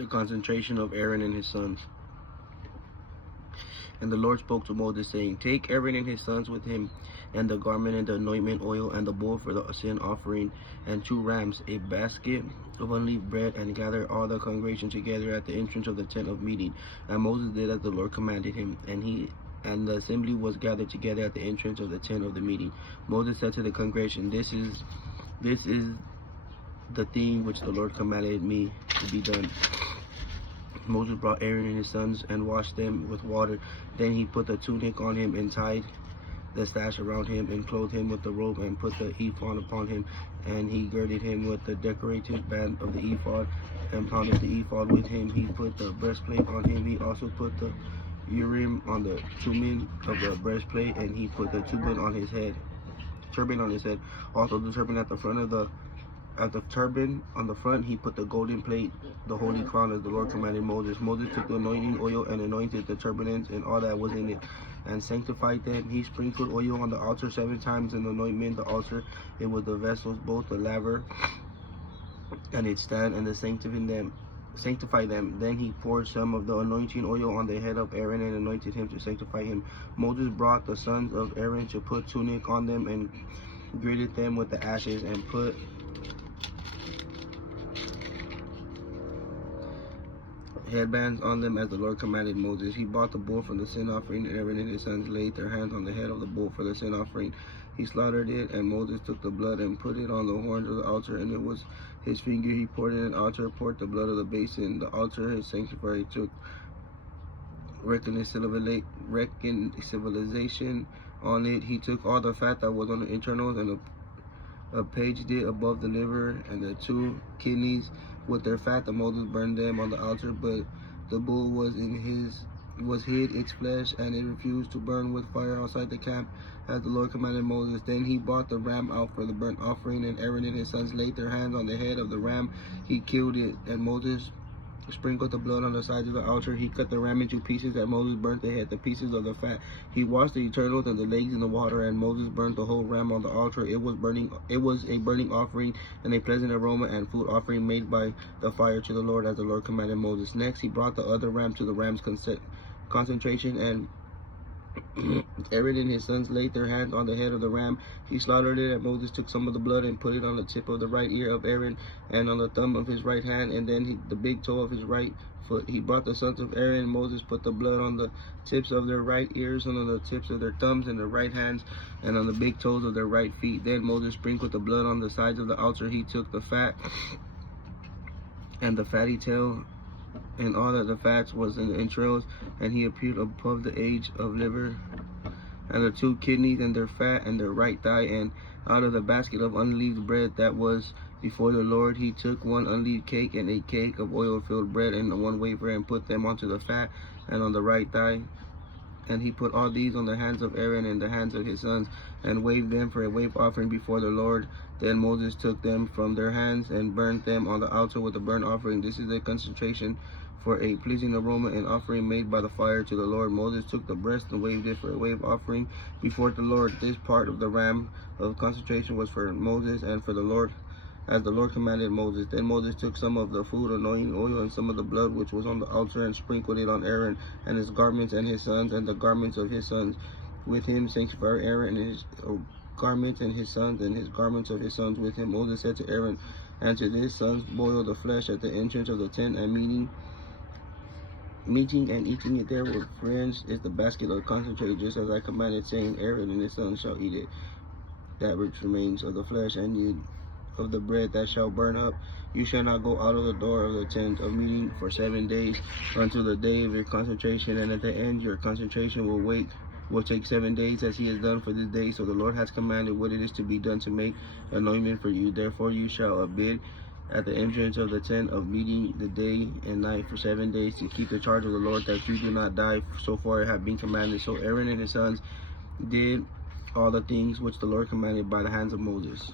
The consecration of Aaron and his sons. And the Lord spoke to Moses, saying, Take Aaron and his sons with him, and the garment and the anointment oil, and the bull for the sin offering, and 2 rams, a basket of unleavened bread, and gather all the congregation together at the entrance of the tent of meeting. And Moses did as the Lord commanded him, and the assembly was gathered together at the entrance of the tent of the meeting. Moses said to the congregation, This is the thing which the Lord commanded me to be done. Moses brought Aaron and his sons and washed them with water. Then he put the tunic on him and tied the sash around him and clothed him with the robe and put the ephod upon him. And he girded him with the decorated band of the ephod and pounded the ephod with him. He put the breastplate on him. He also put the urim on the tumim of the breastplate, and he put the turban on his head. Also the turban at the front of the turban on the front, he put the golden plate, the holy crown, as the Lord commanded Moses. Moses took the anointing oil and anointed the turbans and all that was in it, and sanctified them. He sprinkled oil on the altar 7 times and anointed the altar. It was the vessels, both the laver and its stand, and the sanctify them. Then he poured some of the anointing oil on the head of Aaron and anointed him to sanctify him. Moses brought the sons of Aaron to put tunic on them and girded them with the ashes and put headbands on them as the Lord commanded Moses. He brought the bull for the sin offering, and Aaron and his sons laid their hands on the head of the bull for the sin offering. He slaughtered it, and Moses took the blood and put it on the horns of the altar, and it was his finger. He poured it in the altar, poured the blood of the basin. The altar, his sanctuary, took reconciliation on it. He took all the fat that was on the internals and paged it above the liver and the 2 kidneys with their fat. The Moses burned them on the altar, but the bull was hid its flesh, and it refused to burn with fire outside the camp, as the Lord commanded Moses. Then he brought the ram out for the burnt offering, and Aaron and his sons laid their hands on the head of the ram. He killed it, and Moses sprinkled the blood on the sides of the altar. He cut the ram into pieces, and Moses burnt the head, the pieces of the fat. He washed the eternals and the legs in the water, and Moses burnt the whole ram on the altar. It was a burning offering and a pleasant aroma and food offering made by the fire to the Lord, as the Lord commanded Moses. Next he brought the other ram to the ram's consecration, and Aaron and his sons laid their hands on the head of the ram. He slaughtered it, and Moses took some of the blood and put it on the tip of the right ear of Aaron and on the thumb of his right hand, and then the big toe of his right foot. He brought the sons of Aaron, and Moses put the blood on the tips of their right ears and on the tips of their thumbs and their right hands and on the big toes of their right feet. Then Moses sprinkled the blood on the sides of the altar. He took the fat and the fatty tail and all that the fats was in the entrails, and he appeared above the edge of liver and the 2 kidneys and their fat and their right thigh. And out of the basket of unleavened bread that was before the Lord, he took 1 unleavened cake and a cake of oil-filled bread and 1 wafer, and put them onto the fat and on the right thigh. And he put all these on the hands of Aaron and the hands of his sons, and waved them for a wave offering before the Lord. Then Moses took them from their hands and burnt them on the altar with the burnt offering. This is the consecration for a pleasing aroma, and offering made by the fire to the Lord. Moses took the breast and waved it for a wave offering before the Lord. This part of the ram of consecration was for Moses and for the Lord, as the Lord commanded Moses. Then Moses took some of the food anointing oil and some of the blood which was on the altar, and sprinkled it on Aaron and his garments and his sons and the garments of his sons with him. Sanctify Aaron and his garments and his sons and his garments of his sons with him. Moses said to Aaron and to his sons, Boil the flesh at the entrance of the tent and meeting and eating it there with friends is the basket of consecrated, just as I commanded, saying, Aaron and his sons shall eat it, that which remains of the flesh, and you of the bread that shall burn up. You shall not go out of the door of the tent of meeting for 7 days until the day of your consecration, and at the end your consecration will take 7 days, as he has done for this day. So the Lord has commanded what it is to be done to make anointment for you. Therefore you shall abide at the entrance of the tent of meeting the day and night for 7 days, to keep the charge of the Lord, that you do not die. So far it have been commanded. So Aaron and his sons did all the things which the Lord commanded by the hands of Moses.